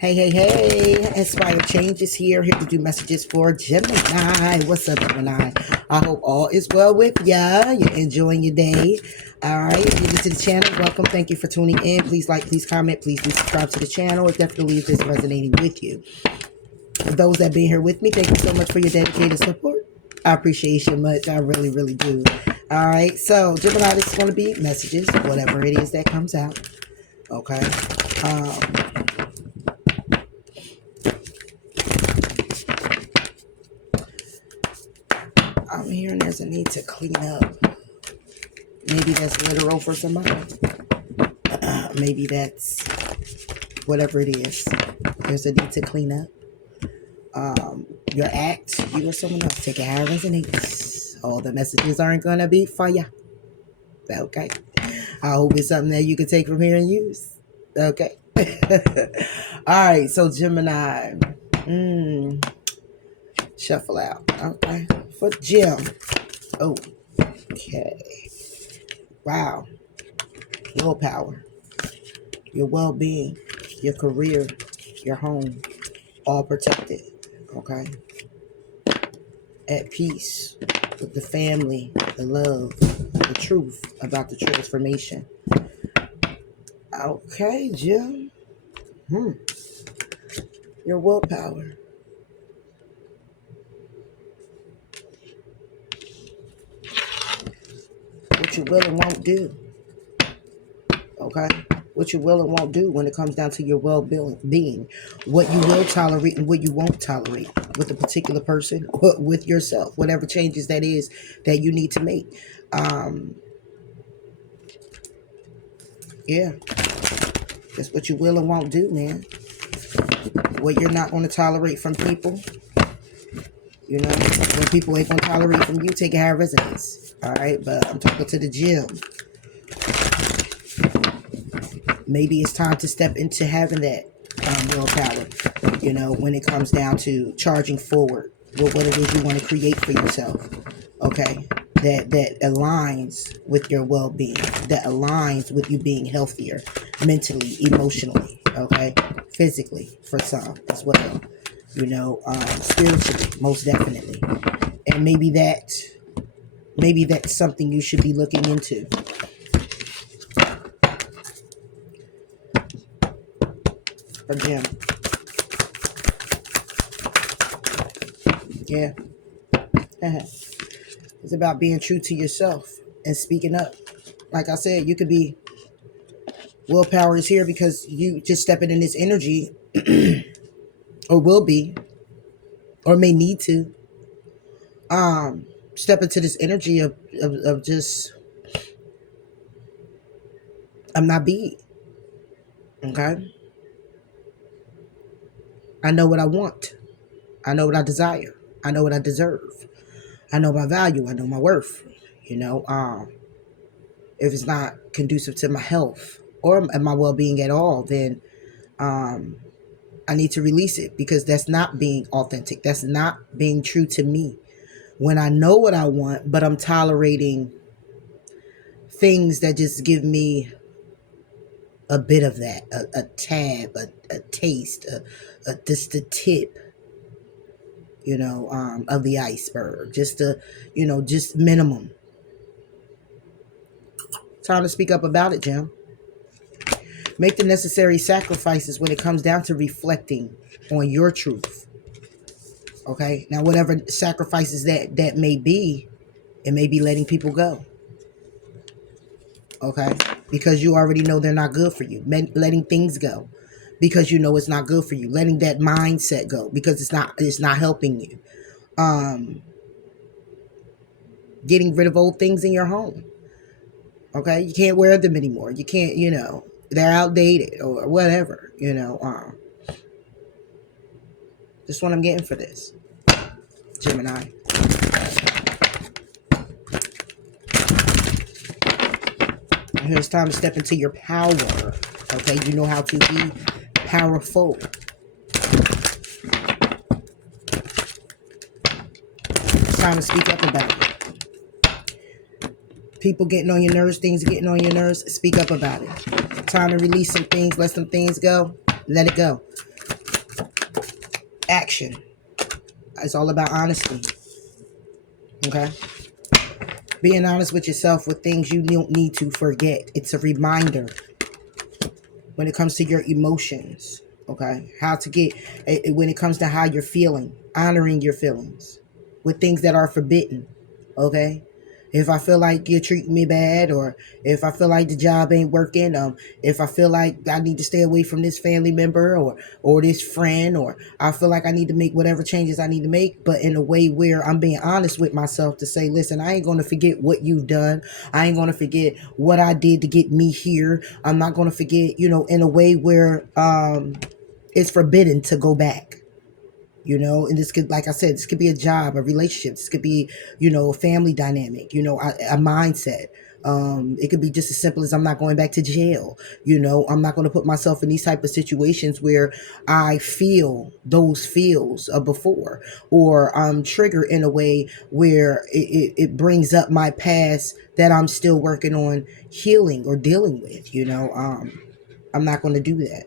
Hey, hey, hey, Inspire Change is here to do messages for Gemini. What's up, Gemini? I hope all is well with ya. You're enjoying your day. All right, if you're new to the channel, welcome. Thank you for tuning in. Please like, please comment, please do subscribe to the channel. It definitely is resonating with you. For those that been here with me, thank you so much for your dedicated support. I appreciate you much. I really, really do. All right, so Gemini, this is going to be messages, whatever it is that comes out. Okay. I'm hearing there's a need to clean up. Maybe that's literal for somebody. Maybe that's whatever it is. There's a need to clean up. Your act, you or someone else, take it how it resonates. All the messages aren't going to be for you. Okay. I hope it's something that you can take from here and use. Okay. All right. So Gemini. Shuffle out. Okay. For Gem. Oh. Okay. Wow. Willpower. Your well-being. Your career. Your home. All protected. Okay. At peace with the family, the love, the truth about the transformation. Okay, Jim. Your willpower. What you will and won't do. Okay? What you will and won't do when it comes down to your well-being. What you will tolerate and what you won't tolerate with a particular person or with yourself. Whatever changes that is that you need to make. Yeah. That's what you will and won't do, man. What you're not going to tolerate from people. You know, when people ain't going to tolerate from you, take it how it resonates. All right? But I'm talking to the Gym. Maybe it's time to step into having that willpower, you know, when it comes down to charging forward with what it is you want to create for yourself, okay, that aligns with your well-being, that aligns with you being healthier mentally, emotionally, okay, physically for some as well, you know, spiritually, most definitely. And maybe that's something you should be looking into. For Jim. Yeah. It's about being true to yourself and speaking up. Like I said, you could be, willpower is here because you just stepping in this energy or will be or may need to step into this energy of just, I'm not being. Okay. I know what I want. I know what I desire. I know what I deserve. I know my value. I know my worth. You know, if it's not conducive to my health or my well-being at all, then I need to release it because that's not being authentic. That's not being true to me. When I know what I want, but I'm tolerating things that just give me a bit of that, a tab, a taste, just the tip, you know, of the iceberg, just just minimum. Time to speak up about it, Jim. Make the necessary sacrifices when it comes down to reflecting on your truth. Okay. Now, whatever sacrifices that may be, it may be letting people go. Okay. Because you already know they're not good for you. Letting things go because you know it's not good for you. Letting that mindset go because it's not helping you. Getting rid of old things in your home. Okay. You can't wear them anymore. You can't, they're outdated or whatever, That's what I'm getting for this, Gemini. And it's time to step into your power. Okay, you know how to be powerful. It's time to speak up about it. People getting on your nerves, things getting on your nerves, speak up about it. Time to release some things, let some things go, let it go. action. It's all about honesty. Okay? Being honest with yourself with things you don't need to forget. It's a reminder when it comes to your emotions. Okay? How to get, when it comes to how you're feeling, honoring your feelings with things that are forbidden. Okay? If I feel like you're treating me bad, or if I feel like the job ain't working, if I feel like I need to stay away from this family member or this friend, or I feel like I need to make whatever changes I need to make, but in a way where I'm being honest with myself to say, listen, I ain't going to forget what you've done. I ain't going to forget what I did to get me here. I'm not going to forget, in a way where it's forbidden to go back. And this could, like I said, this could be a job, a relationship. This could be, a family dynamic, a mindset. It could be just as simple as I'm not going back to jail. I'm not going to put myself in these type of situations where I feel those feels of before, or I'm triggered in a way where it brings up my past that I'm still working on healing or dealing with. I'm not going to do that.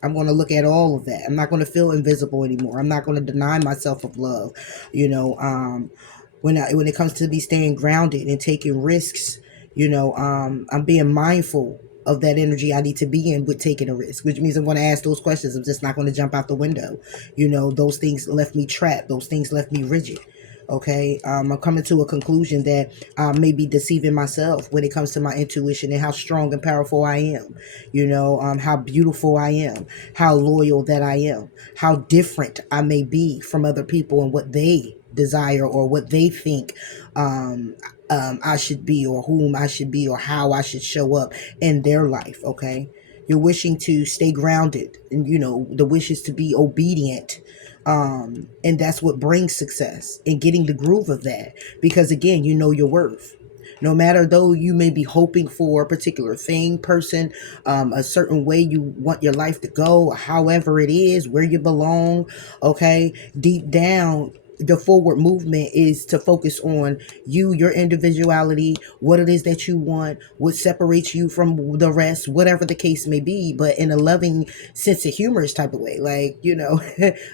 I'm going to look at all of that. I'm not going to feel invisible anymore. I'm not going to deny myself of love. When it comes to me staying grounded and taking risks, I'm being mindful of that energy I need to be in with taking a risk, which means I'm going to ask those questions. I'm just not going to jump out the window. Those things left me trapped. Those things left me rigid. Okay, I'm coming to a conclusion that I may be deceiving myself when it comes to my intuition and how strong and powerful I am. How beautiful I am, how loyal that I am, how different I may be from other people and what they desire or what they think I should be, or whom I should be, or how I should show up in their life. Okay, you're wishing to stay grounded, and the wish is to be obedient. And that's what brings success, and getting the groove of that, because again, you know your worth. No matter though you may be hoping for a particular thing, person, a certain way you want your life to go, however it is, where you belong, okay, deep down, the forward movement is to focus on you, your individuality, what it is that you want, what separates you from the rest, whatever the case may be, but in a loving, sense of humorous type of way. Like,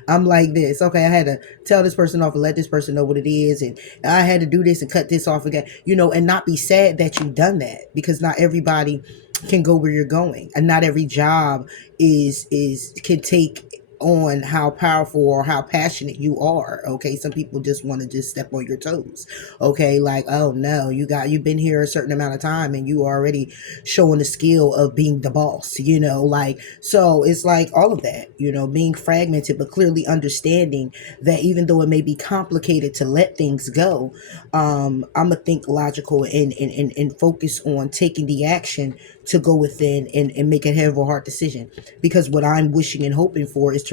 I'm like this. Okay, I had to tell this person off and let this person know what it is, and I had to do this and cut this off again, and not be sad that you've done that, because not everybody can go where you're going, and not every job can take on how powerful or how passionate you are. Okay, some people just want to just step on your toes. Okay, like, oh no, you've been here a certain amount of time and you already showing the skill of being the boss. Like, so it's like all of that, being fragmented, but clearly understanding that even though it may be complicated to let things go, I'm gonna think logical and focus on taking the action to go within and make a head of a heart decision. Because what I'm wishing and hoping for is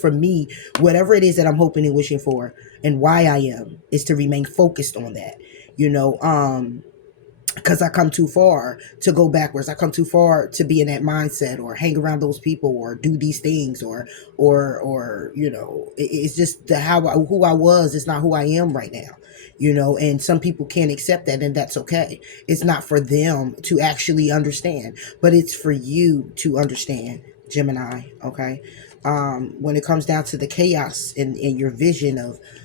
for me, whatever it is that I'm hoping and wishing for, and why I am, is to remain focused on that. Because I come too far to go backwards. I come too far to be in that mindset or hang around those people or do these things or it's just who I was is not who I am right now. And some people can't accept that, and that's okay. It's not for them to actually understand, but it's for you to understand, Gemini. Okay. When it comes down to the chaos in your vision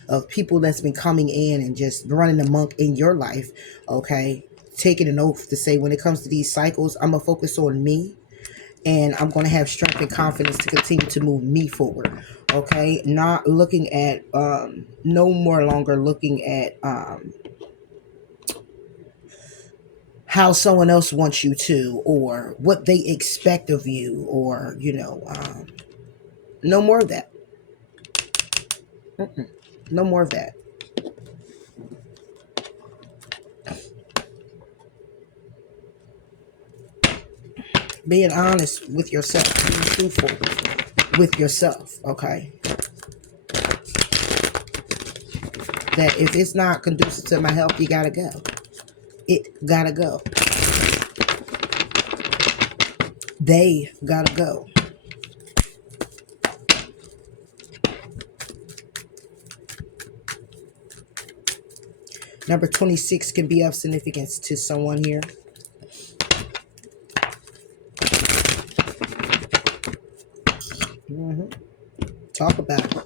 of people that's been coming in and just running amok in your life, okay, taking an oath to say, when it comes to these cycles, I'm gonna focus on me, and I'm gonna have strength and confidence to continue to move me forward. Okay, not looking at no more longer looking at how someone else wants you to, or what they expect of you, or no more of that. No more of that. Being honest with yourself, being truthful with yourself. Okay, that if it's not conducive to my health, you gotta go. It gotta go. They gotta go. Number 26 can be of significance to someone here. Talk about it.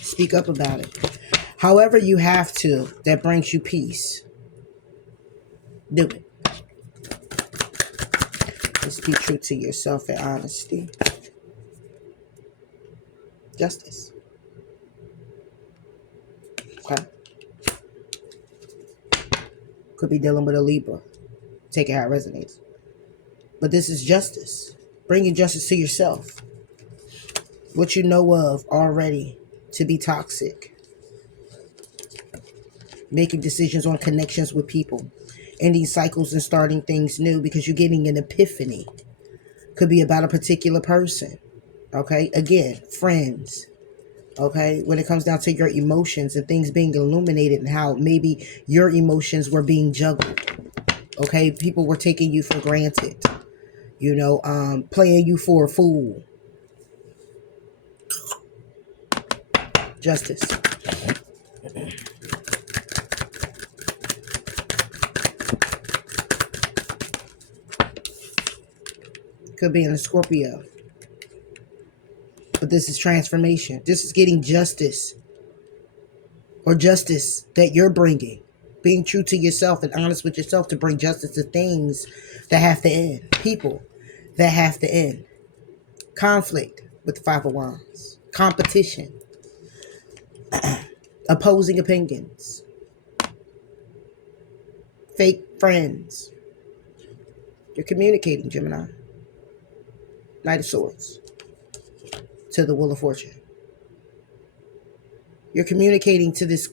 Speak up about it. However you have to, that brings you peace. Do it. Just be true to yourself and honesty. Justice. Okay? Could be dealing with a Libra. Take it how it resonates. But this is justice. Bringing justice to yourself. What you know of already to be toxic. Making decisions on connections with people. Ending cycles and starting things new because you're getting an epiphany. Could be about a particular person. Okay? Again, friends. Okay? When it comes down to your emotions and things being illuminated and how maybe your emotions were being juggled. Okay? People were taking you for granted. You know, playing you for a fool. Justice. Could be in a Scorpio. But this is transformation. This is getting justice. Or justice that you're bringing. Being true to yourself and honest with yourself to bring justice to things that have to end. People that have to end. Conflict with the Five of Wands. Competition. Opposing opinions. Fake friends. You're communicating, Gemini. Knight of Swords. To the Wheel of Fortune. You're communicating to this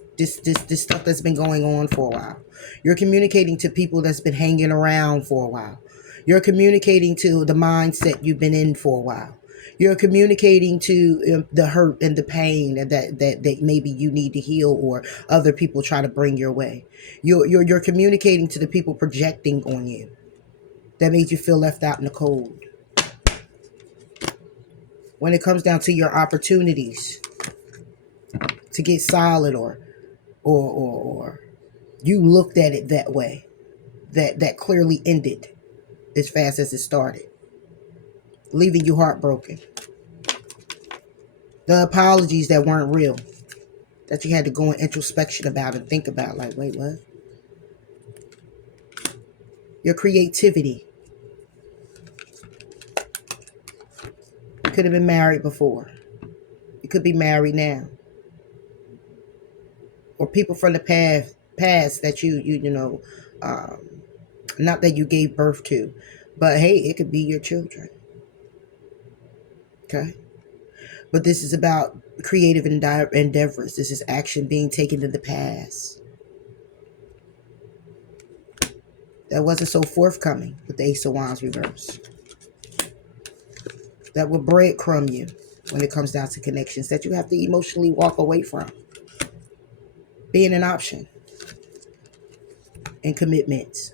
stuff that's been going on for a while. You're communicating to people that's been hanging around for a while. You're communicating to the mindset you've been in for a while. You're communicating to the hurt and the pain that maybe you need to heal or other people try to bring your way. You're communicating to the people projecting on you that made you feel left out in the cold. When it comes down to your opportunities to get solid or you looked at it that way, that clearly ended as fast as it started, leaving you heartbroken. The apologies that weren't real, that you had to go in introspection about and think about, like, wait, what? Your creativity. You could have been married before. You could be married now. Or people from the past that you know, not that you gave birth to, but hey, it could be your children. Okay? But this is about creative endeavors. This is action being taken in the past. That wasn't so forthcoming with the Ace of Wands reverse. That will breadcrumb you when it comes down to connections that you have to emotionally walk away from. Being an option. And commitments.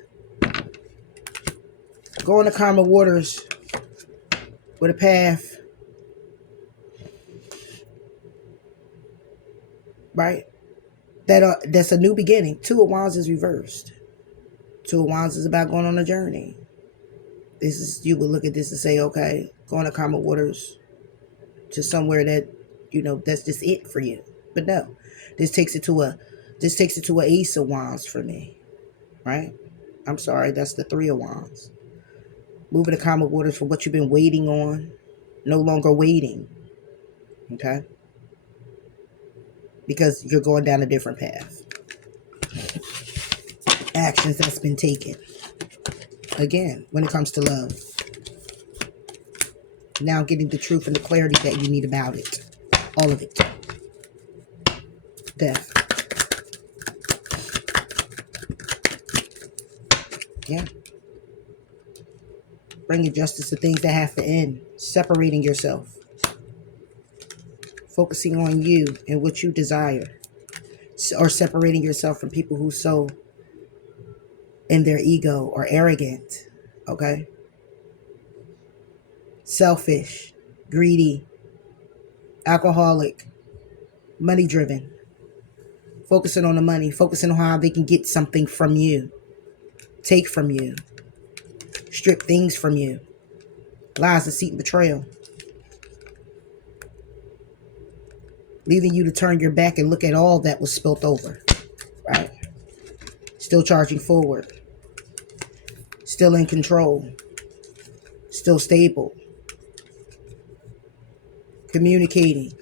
Going to calmer waters with a path. Right? That's a new beginning. Two of Wands is reversed. Two of Wands is about going on a journey. This is, you would look at this and say, okay, going to calmer waters to somewhere that, you know, that's just it for you. But no, this takes it to a Ace of Wands for me, right? I'm sorry, that's the Three of Wands. Moving to calmer waters for what you've been waiting on, no longer waiting, okay? Because you're going down a different path. Actions that's been taken. Again, when it comes to love. Now getting the truth and the clarity that you need about it. All of it. Death. Yeah. Bringing justice to things that have to end. Separating yourself. Focusing on you and what you desire. Or separating yourself from people who so in their ego or arrogant. Okay? Selfish. Greedy. Alcoholic. Money driven. Focusing on the money. Focusing on how they can get something from you. Take from you. Strip things from you. Lies, deceit, and betrayal. leaving you to turn your back and look at all that was spilt over, right? Still charging forward, still in control, still stable, communicating,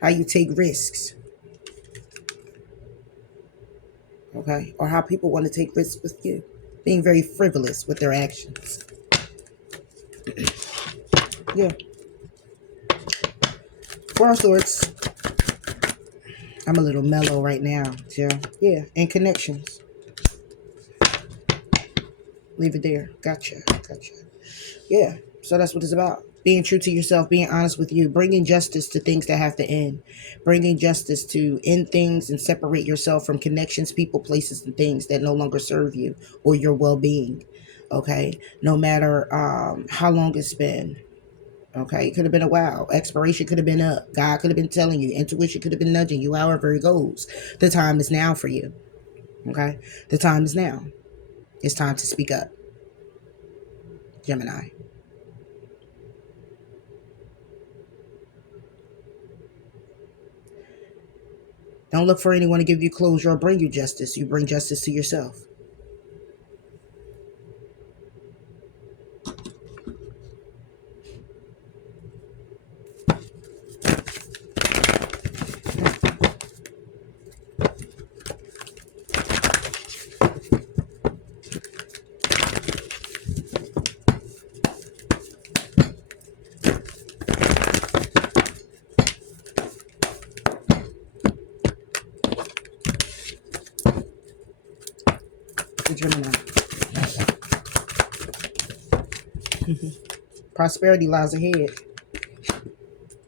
how you take risks, okay? Or how people want to take risks with you, being very frivolous with their actions. Yeah. Four of Swords. I'm a little mellow right now, yeah. Yeah, and connections. Leave it there. Gotcha. Yeah, so that's what it's about. Being true to yourself, being honest with you, bringing justice to things that have to end, bringing justice to end things and separate yourself from connections, people, places, and things that no longer serve you or your well-being. Okay, no matter how long it's been. Okay, it could have been a while. Expiration could have been up. God could have been telling you. Intuition could have been nudging you. However it goes, the time is now for you. Okay, the time is now. It's time to speak up, Gemini. Don't look for anyone to give you closure or bring you justice. You bring justice to yourself. The Gemini. Prosperity lies ahead.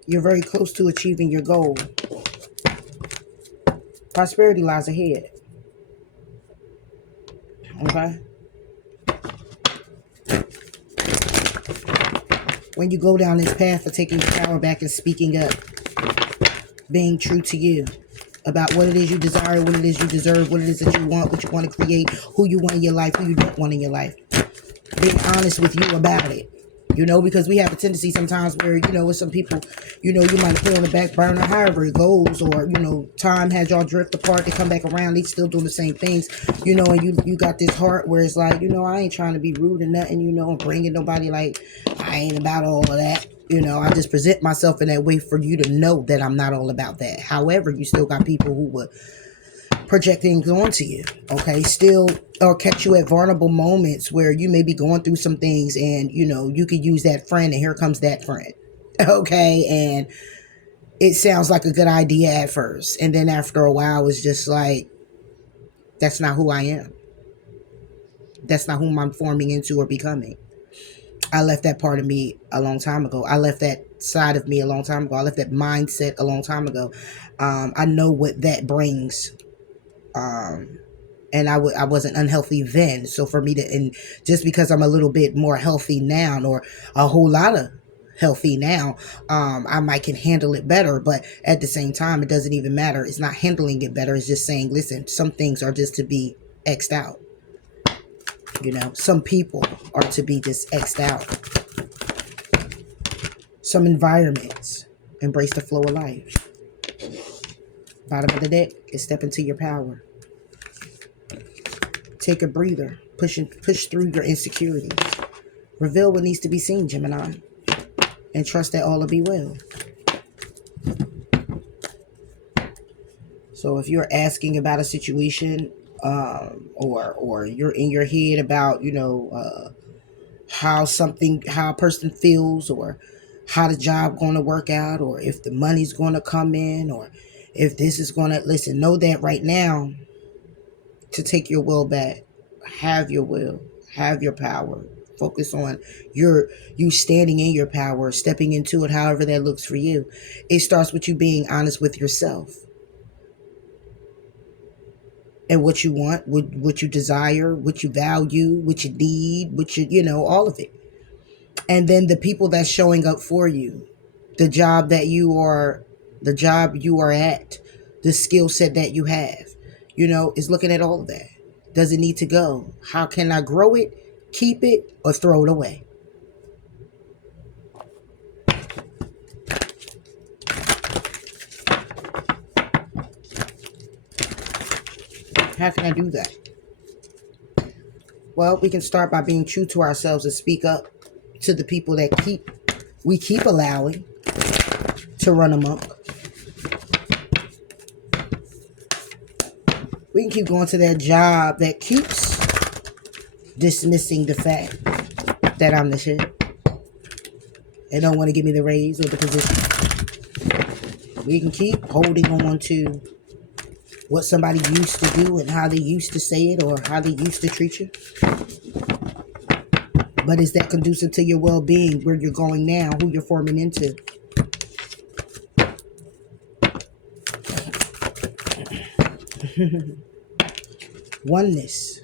You're very close to achieving your goal. Prosperity lies ahead. Okay? When you go down this path of taking your power back and speaking up, being true to you about what it is you desire, what it is you deserve, what it is that you want, what you want to create, who you want in your life, who you don't want in your life. Being honest with you about it. You know, because we have a tendency sometimes where, you know, with some people, you know, you might put on the back burner, however it goes, or, you know, time has y'all drift apart, they come back around, they still doing the same things, you know, and you got this heart where it's like, you know, I ain't trying to be rude or nothing, you know, and bringing nobody, like, I ain't about all of that. You know, I just present myself in that way for you to know that I'm not all about that. However, you still got people who would project things onto you, okay? Still, or catch you at vulnerable moments where you may be going through some things and, you know, you could use that friend and here comes that friend, okay? And it sounds like a good idea at first. And then after a while, it's just like, that's not who I am. That's not whom I'm forming into or becoming. I left that part of me a long time ago. I left that side of me a long time ago. I left that mindset a long time ago. I know what that brings. And I wasn't unhealthy then. So for me to, and just because I'm a little bit more healthy now, or a whole lot of healthy now, I might can handle it better. But at the same time, it doesn't even matter. It's not handling it better. It's just saying, listen, some things are just to be X'd out. You know, some people are to be just X'd out. Some environments, embrace the flow of life. Bottom of the deck is step into your power. Take a breather. Push through your insecurities. Reveal what needs to be seen, Gemini. And trust that all will be well. So if you're asking about a situation, or you're in your head about, you know, how a person feels, or how the job going to work out, or if the money's going to come in, or if this is going to, listen, know that right now, to take your will back, have your will, have your power, focus on you standing in your power, stepping into it, however that looks for you. It starts with you being honest with yourself and what you want, what you desire, what you value, what you need, what you know, all of it. And then the people that's showing up for you, the job you are at, the skill set that you have, you know, is looking at all of that. Does it need to go? How can I grow it, keep it, or throw it away? How can I do that? Well, we can start by being true to ourselves and speak up to the people that we keep allowing to run amok. We can keep going to that job that keeps dismissing the fact that I'm the shit. They don't want to give me the raise or the position. We can keep holding on to what somebody used to do and how they used to say it or how they used to treat you. But is that conducive to your well-being, where you're going now, who you're forming into? Oneness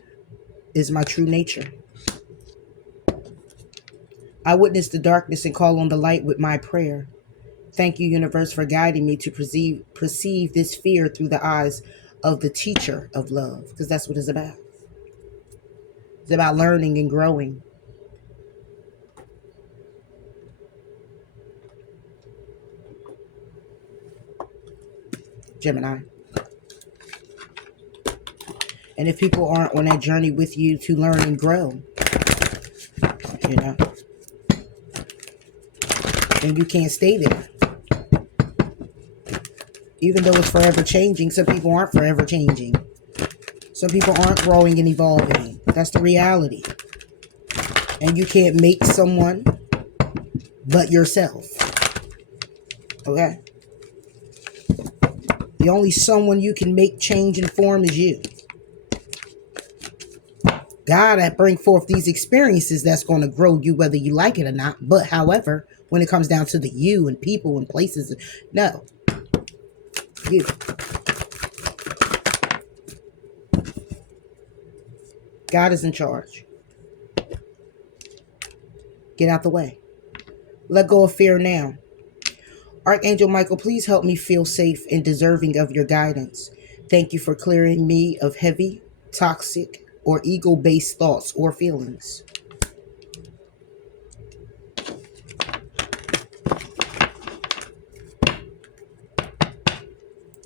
is my true nature. I witness the darkness and call on the light with my prayer. Thank you, universe, for guiding me to perceive this fear through the eyes of the teacher of love, because that's what it's about. It's about learning and growing. Gemini. And if people aren't on that journey with you to learn and grow, you know, then you can't stay there. Even though it's forever changing, some people aren't forever changing. Some people aren't growing and evolving. That's the reality. And you can't make someone but yourself. Okay? The only someone you can make change and form is you. God that bring forth these experiences that's going to grow you whether you like it or not. But however, when it comes down to the you and people and places, no. You. God is in charge. Get out the way. Let go of fear now. Archangel Michael, please help me feel safe and deserving of your guidance. Thank you for clearing me of heavy, toxic, or ego-based thoughts or feelings.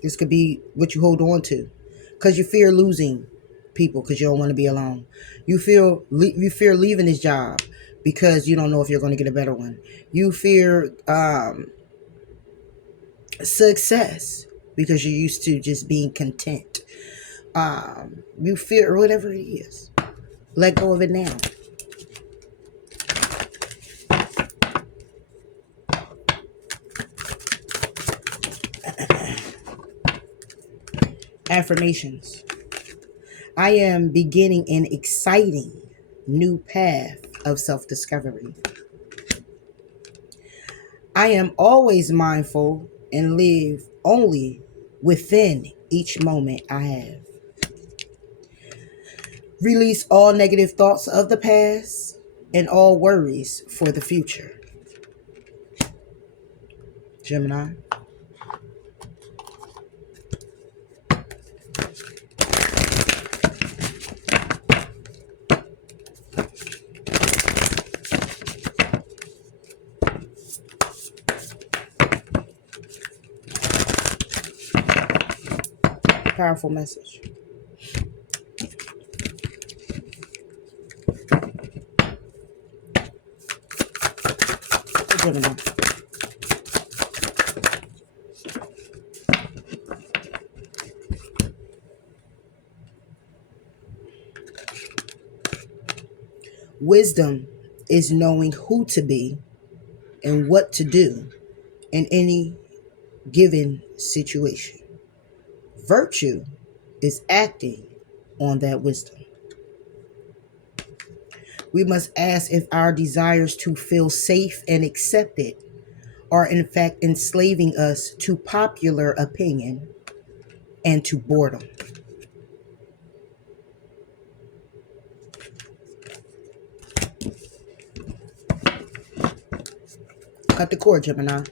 This could be what you hold on to, because you fear losing people because you don't want to be alone. You fear leaving this job because you don't know if you're going to get a better one. You fear success because you're used to just being content. You fear whatever it is. Let go of it now. Affirmations. I am beginning an exciting new path of self-discovery. I am always mindful and live only within each moment I have. Release all negative thoughts of the past and all worries for the future. Gemini. Powerful message. Gemini. Wisdom is knowing who to be and what to do in any given situation. Virtue is acting on that wisdom. We must ask if our desires to feel safe and accepted are in fact enslaving us to popular opinion and to boredom. Cut the cord, Gemini.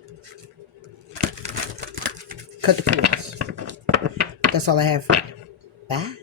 Cut the cords. That's all I have for you. Bye.